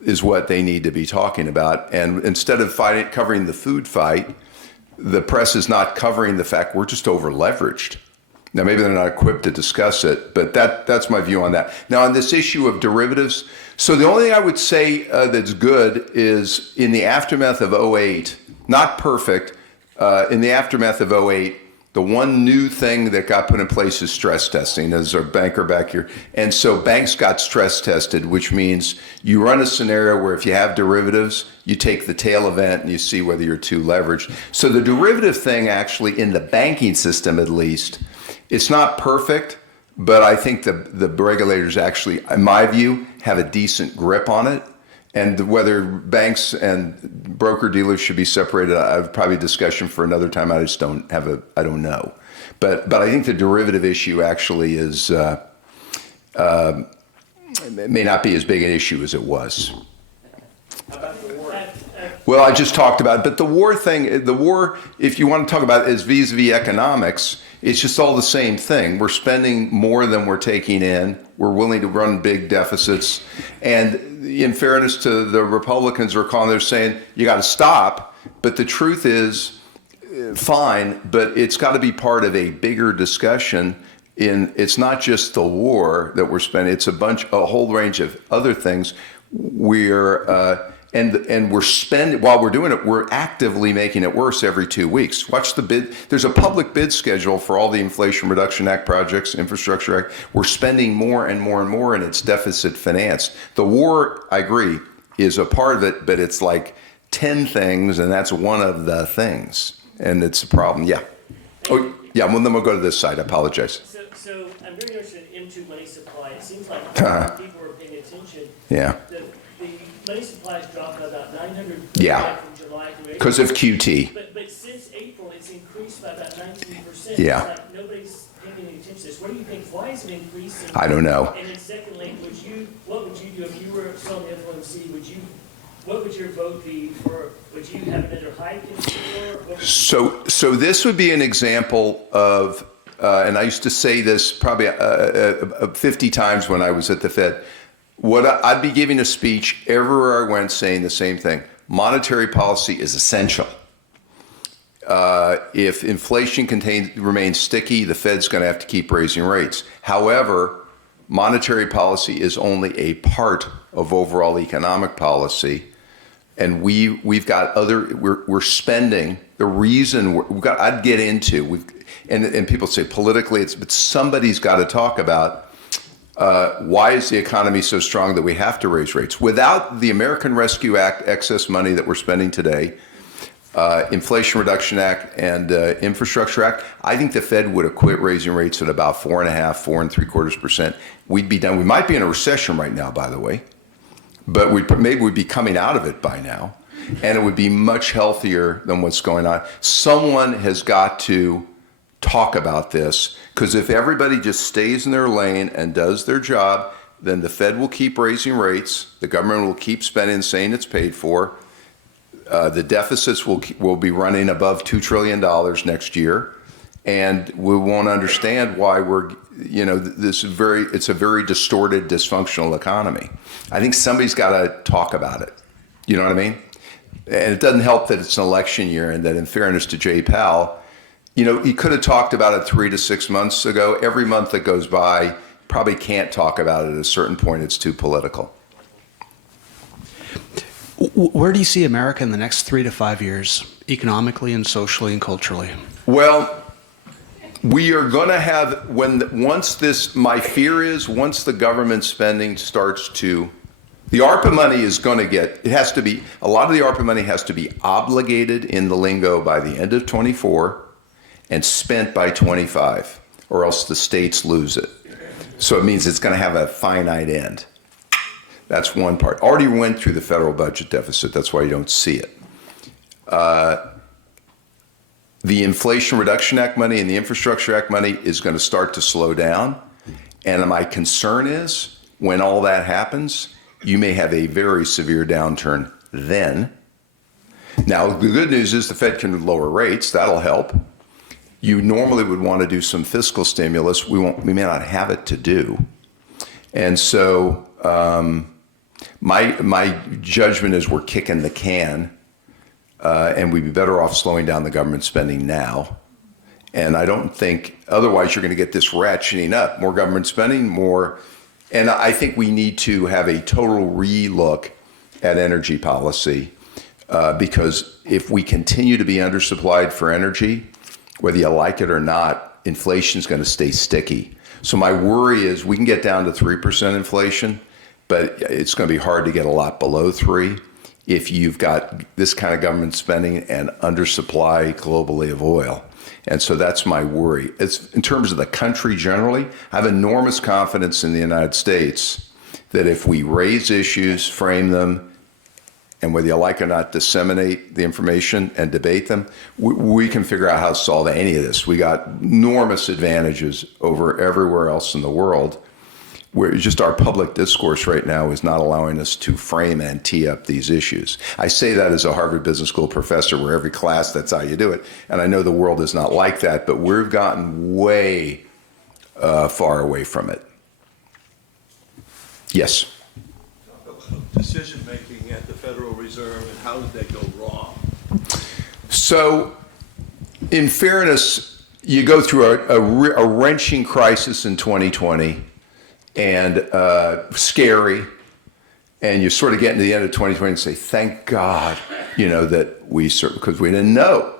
is what they need to be talking about. And instead of covering the food fight, the press is not covering the fact we're just over leveraged. Now, maybe they're not equipped to discuss it, but that's my view on that. Now, on this issue of derivatives, so the only thing I would say that's good is in the aftermath of '08, not perfect, in the aftermath of '08, the one new thing that got put in place is stress testing. There's a banker back here. And so banks got stress tested, which means you run a scenario where if you have derivatives, you take the tail event and you see whether you're too leveraged. So the derivative thing actually in the banking system, at least, it's not perfect, but I think the regulators actually, in my view, have a decent grip on it. And whether banks and broker dealers should be separated, I have probably a discussion for another time. I just don't I don't know. But I think the derivative issue actually is, may not be as big an issue as it was. Well, I just talked about it, but the war, if you want to talk about it as vis-a-vis economics, it's just all the same thing. We're spending more than we're taking in. We're willing to run big deficits. And in fairness to the Republicans, they're saying you got to stop. But the truth is, fine, but it's got to be part of a bigger discussion. It's not just the war that we're spending. It's a whole range of other things. And we're spending, while we're doing it, we're actively making it worse every 2 weeks. Watch the bid. There's a public bid schedule for all the Inflation Reduction Act projects, Infrastructure Act. We're spending more and more and more, and it's deficit financed. The war, I agree, is a part of it, but it's like 10 things, and that's one of the things. And it's a problem. Yeah. Oh, yeah, well, then we'll go to this side. I apologize. So I'm very interested into money supply. It seems like people are paying attention. Yeah. The money supply has dropped by about 900 Yeah. from July to April. Because of QT. But since April, it's increased by about 19%. Yeah. It's like nobody's paying any attention to this. What do you think? Why is it increasing? I don't know. And then secondly, what would you do if you were still on the FOMC? What would your vote be for? Would you have another hike in store? So this would be an example of, and I used to say this probably 50 times when I was at the Fed. I'd be giving a speech everywhere I went saying the same thing. Monetary policy is essential. If inflation remains sticky, the Fed's going to have to keep raising rates. However, monetary policy is only a part of overall economic policy. And we've got we're spending. The reason I'd get into, and people say politically, but somebody's got to talk about why is the economy so strong that we have to raise rates? Without the American Rescue Act excess money that we're spending today, Inflation Reduction Act and Infrastructure Act, I think the Fed would have quit raising rates at about 4.5, 4.75%. We'd be done. We might be in a recession right now, by the way, but maybe we'd be coming out of it by now, and it would be much healthier than what's going on. Someone has got to talk about this, because if everybody just stays in their lane and does their job, then the Fed will keep raising rates, the government will keep spending, saying it's paid for, the deficits will be running above $2 trillion next year, and we won't understand why it's a very distorted, dysfunctional economy. I think somebody's got to talk about it. You know what I mean? And it doesn't help that it's an election year, and that, in fairness to Jay Powell, You know, he could have talked about it 3 to 6 months ago. Every month that goes by, probably can't talk about it at a certain point. It's too political. Where do you see America in the next 3 to 5 years, economically and socially and culturally? Well, we are going to have, my fear is once the government spending starts to, the ARPA money is going to a lot of the ARPA money has to be obligated in the lingo by the end of 24 and spent by 25, or else the states lose it. So it means it's going to have a finite end. That's one part. Already went through the federal budget deficit. That's why you don't see it. The Inflation Reduction Act money and the Infrastructure Act money is going to start to slow down. And my concern is when all that happens, you may have a very severe downturn then. Now, the good news is the Fed can lower rates. That'll help. You normally would want to do some fiscal stimulus. We may not have it to do. And so my judgment is we're kicking the can. And we'd be better off slowing down the government spending now. And I don't think, otherwise you're going to get this ratcheting up, more government spending, more. And I think we need to have a total relook at energy policy because if we continue to be undersupplied for energy, whether you like it or not, inflation is going to stay sticky. So my worry is we can get down to 3% inflation, but it's going to be hard to get a lot below 3%. If you've got this kind of government spending and undersupply globally of oil. And so that's my worry. In terms of the country generally, I have enormous confidence in the United States that if we raise issues, frame them, and whether you like it or not, disseminate the information and debate them, we can figure out how to solve any of this. We got enormous advantages over everywhere else in the world. Where just our public discourse right now is not allowing us to frame and tee up these issues. I say that as a Harvard Business School professor where every class, that's how you do it. And I know the world is not like that, but we've gotten way far away from it. Yes? Decision-making at the Federal Reserve and how did they go wrong? So, in fairness, you go through a wrenching crisis in 2020. And scary, and you sort of get into the end of 2020 and say, thank God, that because we didn't know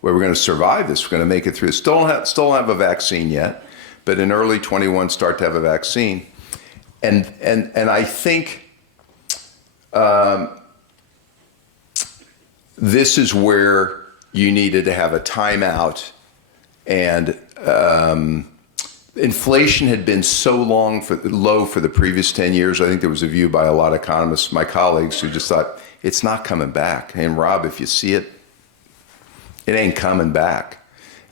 where we're going to survive this, we're going to make it through. Still don't have a vaccine yet, but in early 21 start to have a vaccine. And I think this is where you needed to have a timeout and inflation had been so low for the previous 10 years. I think there was a view by a lot of economists, my colleagues, who just thought, it's not coming back. And Rob, if you see it, it ain't coming back.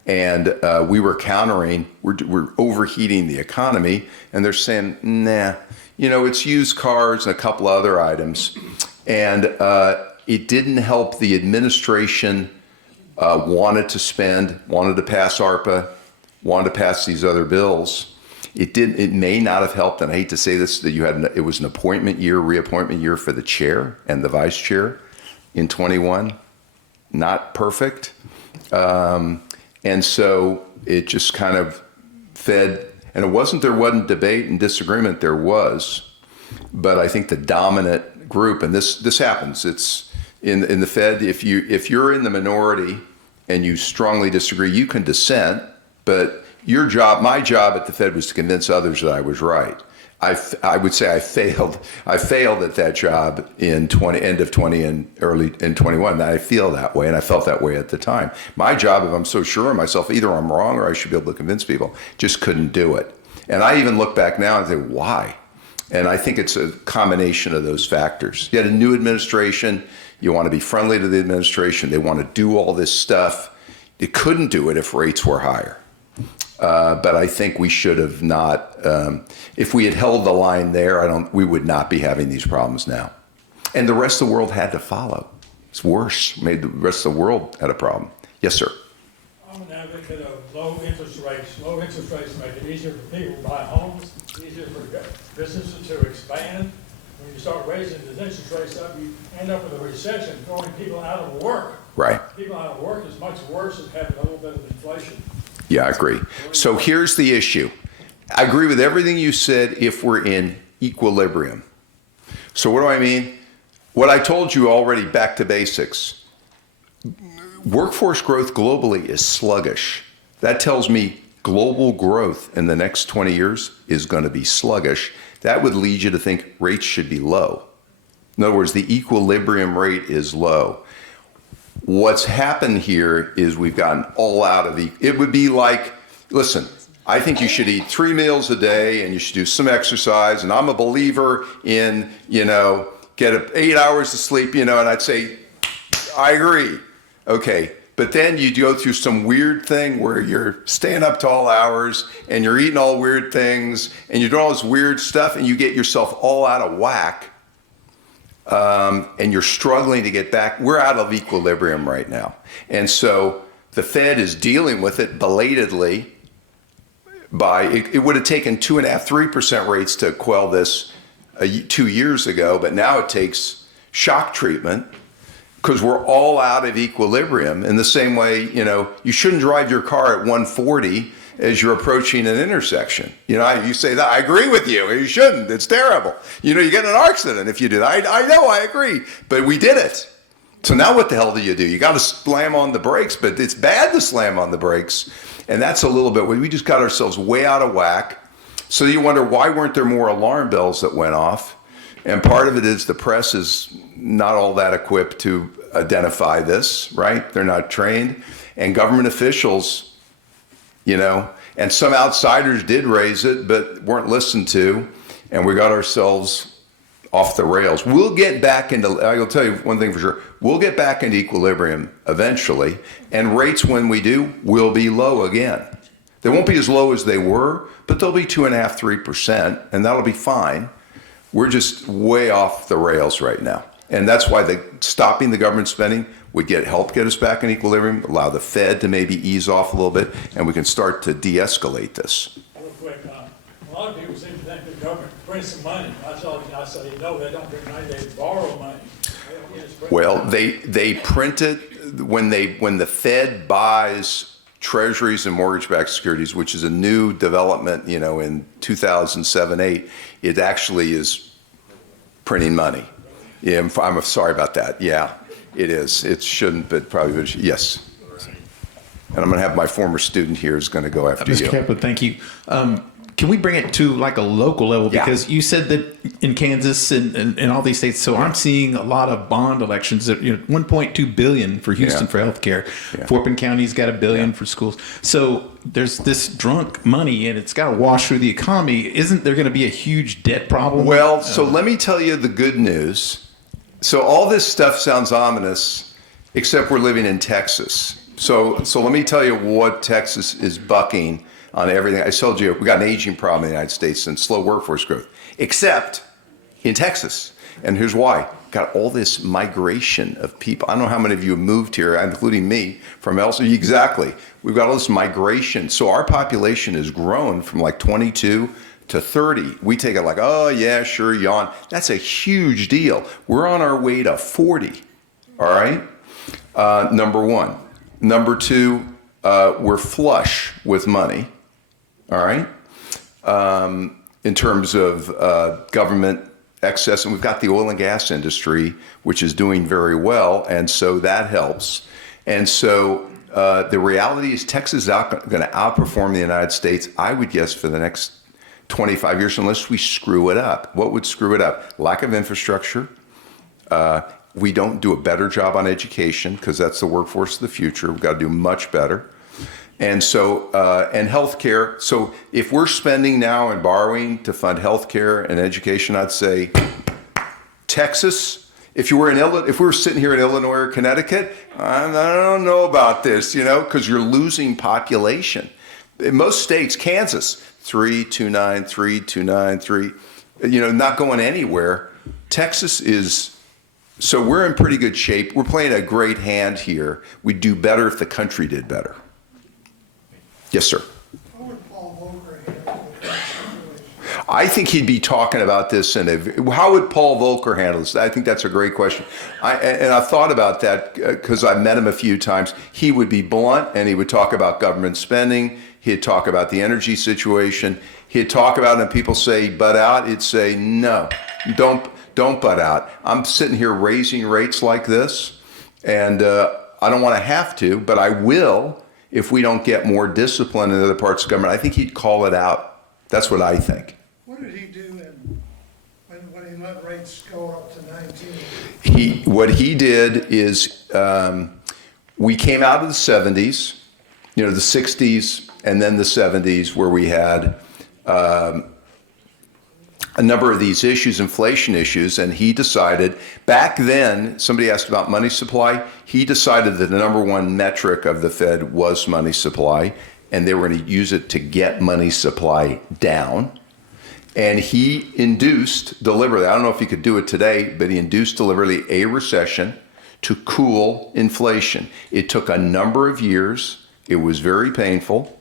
And we were countering, we're overheating the economy, and they're saying, nah, it's used cars and a couple other items. And it didn't help the administration wanted to spend, wanted to pass ARPA, wanted to pass these other bills. It may not have helped, and I hate to say this, that it was an appointment year, reappointment year for the chair and the vice chair in 21. Not perfect. And so it just kind of fed, and there wasn't debate and disagreement, there was, but I think the dominant group, and this happens, it's in the Fed, if you're in the minority and you strongly disagree, you can dissent. But my job at the Fed was to convince others that I was right. I would say I failed. I failed at that job in end of 20 and early in 21. I feel that way, and I felt that way at the time. My job, if I'm so sure of myself, either I'm wrong or I should be able to convince people. Just couldn't do it. And I even look back now and say, why? And I think it's a combination of those factors. You had a new administration. You want to be friendly to the administration. They want to do all this stuff. They couldn't do it if rates were higher. But I think we should have not, if we had held the line there, we would not be having these problems now. And the rest of the world had to follow. It's worse. Made the rest of the world had a problem. Yes, sir. I'm an advocate of low interest rates. Low interest rates make it easier for people to buy homes, easier for businesses to expand. When you start raising the interest rates up, you end up with a recession, throwing people out of work. Right. People out of work is much worse than having a little bit of inflation. Yeah, I agree. So here's the issue. I agree with everything you said if we're in equilibrium. So what do I mean? What I told you already, back to basics. Workforce growth globally is sluggish. That tells me global growth in the next 20 years is going to be sluggish. That would lead you to think rates should be low. In other words, the equilibrium rate is low. What's happened here is we've gotten all out of it would be like, listen, I think you should eat 3 meals a day and you should do some exercise. And I'm a believer in, get 8 hours of sleep, and I'd say, I agree. Okay. But then you go through some weird thing where you're staying up to all hours and you're eating all weird things and you're doing all this weird stuff and you get yourself all out of whack. And you're struggling to get back. We're out of equilibrium right now. And so the Fed is dealing with it belatedly it would have taken 2.5%, 3% rates to quell this 2 years ago, but now it takes shock treatment because we're all out of equilibrium. In the same way, you shouldn't drive your car at 140 as you're approaching an intersection. You say that, I agree with you. You shouldn't. It's terrible. You get in an accident if you do that. I know, I agree. But we did it. So now what the hell do? You got to slam on the brakes, but it's bad to slam on the brakes. And that's a little bit, we just got ourselves way out of whack. So you wonder, why weren't there more alarm bells that went off? And part of it is the press is not all that equipped to identify this, right? They're not trained. And government officials, and some outsiders did raise it, but weren't listened to, and we got ourselves off the rails. We'll get back into, I'll tell you one thing for sure, we'll get back into equilibrium eventually, and rates when we do will be low again. They won't be as low as they were, but they'll be 2.5%, 3%, and that'll be fine. We're just way off the rails right now. And that's why stopping the government spending would help get us back in equilibrium, allow the Fed to maybe ease off a little bit, and we can start to de-escalate this. Real quick, a lot of people seem to think the government prints some money. I say, no, they don't print money, they borrow money. Well, they print it when the Fed buys treasuries and mortgage-backed securities, which is a new development, in 2007-8, it actually is printing money. Yeah, I'm sorry about that. Yeah, it is. It shouldn't, but probably would. Yes. And I'm going to have my former student here is going to go after you. Mr. Kaplan, thank you. Can we bring it to like a local level? Because you said that in Kansas and all these states, so I'm seeing a lot of bond elections at $1.2 billion for Houston for healthcare. Fort County's got $1 billion for schools. So there's this drunk money and it's got to wash through the economy. Isn't there going to be a huge debt problem? Well, so let me tell you the good news. So all this stuff sounds ominous, except we're living in Texas. So let me tell you what Texas is bucking on everything. I told you we got an aging problem in the United States and slow workforce growth, except in Texas. And here's why. Got all this migration of people. I don't know how many of you have moved here, including me, from El Salvador. Exactly. We've got all this migration. So our population has grown from like 22 to 30. We take it like, oh yeah, sure, yawn. That's a huge deal. We're on our way to 40. All right. Number one. Number two, we're flush with money. All right. In terms of government excess, and we've got the oil and gas industry, which is doing very well, and so that helps. And so the reality is Texas is going to outperform the United States, I would guess, for the next 25 years, unless we screw it up. What would screw it up? Lack of infrastructure. We don't do a better job on education because that's the workforce of the future. We've got to do much better. And so, and healthcare. So if we're spending now and borrowing to fund healthcare and education, I'd say Texas. If we were sitting here in Illinois or Connecticut, I don't know about this, because you're losing population. In most states, Kansas, 329, 329, 3, not going anywhere. Texas is. So we're in pretty good shape. We're playing a great hand here. We'd do better if the country did better. Yes, sir. I think he'd be talking about this how would Paul Volcker handle this? I think that's a great question. I've thought about that because I've met him a few times. He would be blunt and he would talk about government spending. He'd talk about the energy situation. He'd talk about it and people say, butt out. He'd say, no, don't butt out. I'm sitting here raising rates like this and I don't want to have to, but I will if we don't get more discipline in other parts of government. I think he'd call it out. That's what I think. What did he do when he let rates go up to 19? What he did is we came out of the 70s, the 60s and then the 70s where we had a number of these issues, inflation issues, and he decided, back then, somebody asked about money supply, he decided that the number one metric of the Fed was money supply, and they were going to use it to get money supply down. And he induced deliberately, I don't know if he could do it today, but he induced deliberately a recession to cool inflation. It took a number of years. It was very painful.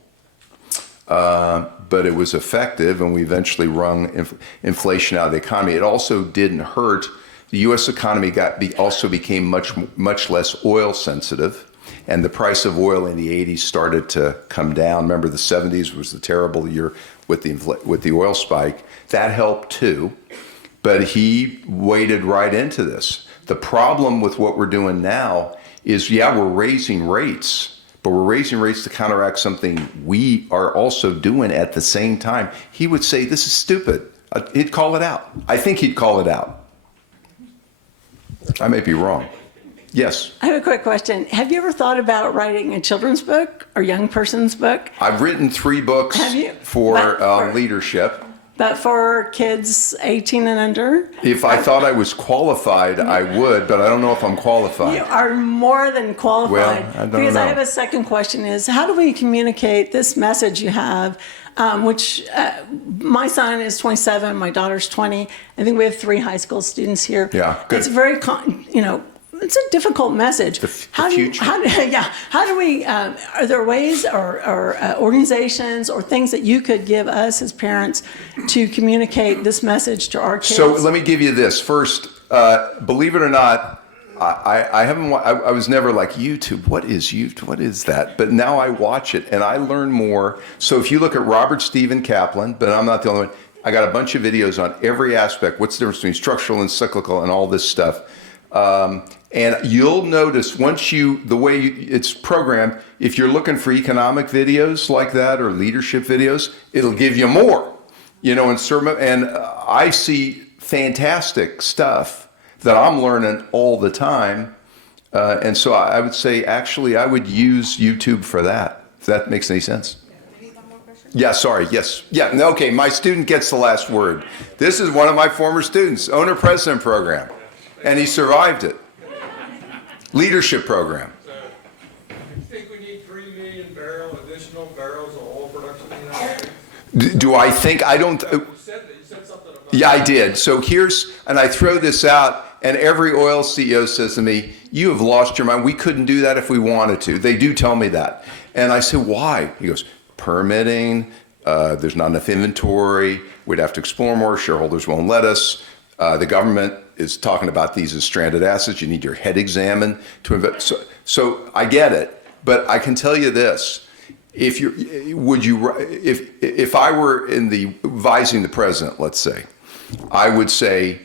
But it was effective, and we eventually wrung inflation out of the economy. It also didn't hurt. The U.S. economy also became much less oil sensitive, and the price of oil in the 80s started to come down. Remember, the 70s was the terrible year with the oil spike. That helped too, but he waded right into this. The problem with what we're doing now is, we're raising rates, but we're raising rates to counteract something we are also doing at the same time. He would say, this is stupid. He'd call it out. I think he'd call it out. I may be wrong. Yes. I have a quick question. Have you ever thought about writing a children's book or young person's book? I've written 3 books for leadership. But for kids 18 and under? If I thought I was qualified, I would, but I don't know if I'm qualified. You are more than qualified. Well, I don't because know. I have a second question is, how do we communicate this message you have, which my son is 27, my daughter's 20. I think we have 3 high school students here. Yeah, good. It's very, it's a difficult message. How do we, are there ways or organizations or things that you could give us as parents to communicate this message to our kids? So let me give you this. First, believe it or not, I was never like, YouTube, what is YouTube? What is that? But now I watch it and I learn more. So if you look at Robert Stephen Kaplan, but I'm not the only one, I got a bunch of videos on every aspect. What's the difference between structural and cyclical and all this stuff. And you'll notice the way it's programmed, if you're looking for economic videos like that or leadership videos, it'll give you more, and I see fantastic stuff that I'm learning all the time. And so I would say, actually, I would use YouTube for that, if that makes any sense. Yeah, sorry, yes. Yeah, okay, my student gets the last word. This is one of my former students, owner-president program. And he survived it. Leadership program. So, do you think we need 3 million additional barrels of oil production in the United States? Do I think? I don't. You said something about Yeah, I did. So and I throw this out, and every oil CEO says to me, you have lost your mind. We couldn't do that if we wanted to. They do tell me that. And I say, why? He goes, permitting, there's not enough inventory, we'd have to explore more, shareholders won't let us, the government is talking about these as stranded assets. You need your head examined to invest. So I get it, but I can tell you this: if I were advising the president, let's say, I would say,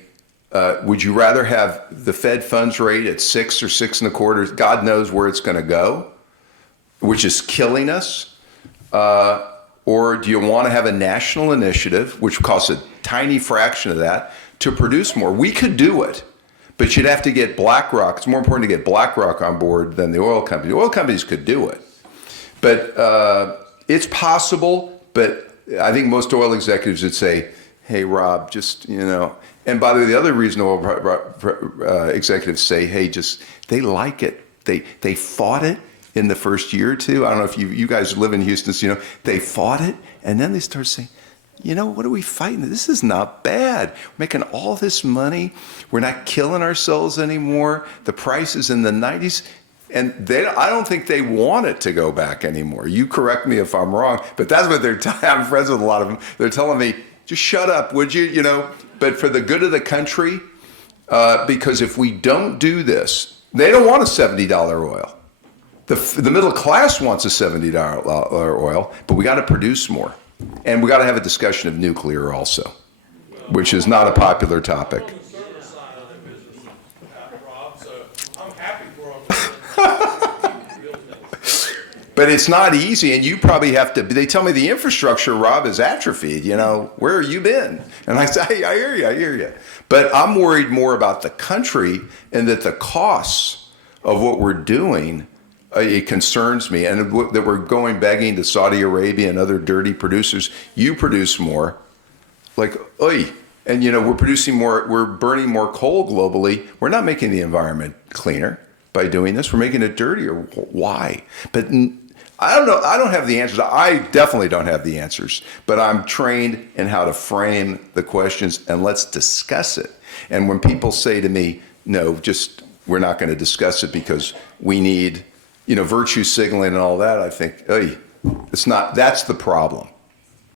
would you rather have the Fed funds rate at 6 or 6 1/4? God knows where it's going to go, which is killing us. Or do you want to have a national initiative, which costs a tiny fraction of that, to produce more? We could do it, but you'd have to get BlackRock. It's more important to get BlackRock on board than the oil companies. The oil companies could do it, but it's possible. But I think most oil executives would say, hey, Rob, just, and by the way, the other reason oil executives say, hey, just, they like it. They fought it in the first year or two. I don't know if you guys live in Houston, so they fought it, and then they started saying, what are we fighting? This is not bad. We're making all this money. We're not killing ourselves anymore. The price is in the 90s. And I don't think they want it to go back anymore. You correct me if I'm wrong, but that's what they're telling me. I'm friends with a lot of them. They're telling me, just shut up, would you? You know, but for the good of the country, because if we don't do this, they don't want a $70 oil. The middle class wants a $70 oil, but we got to produce more. And we got to have a discussion of nuclear also, which is not a popular topic. On the service side of the business, Rob, so I'm happy for them. But it's not easy, and you probably have to. They tell me the infrastructure, Rob, is atrophied. You know, where have you been? And I say, hey, I hear you. But I'm worried more about the country and that the costs of what we're doing. It concerns me, and that we're going begging to Saudi Arabia and other dirty producers. You produce more, like, oy. And, you know, we're producing more, we're burning more coal globally. We're not making the environment cleaner by doing this. We're making it dirtier. Why? But I don't know. I don't have the answers. I definitely don't have the answers. But I'm trained in how to frame the questions, and let's discuss it. And when people say to me, no, just we're not going to discuss it because we need, you know, virtue signaling and all that, I think, hey, it's not, that's the problem.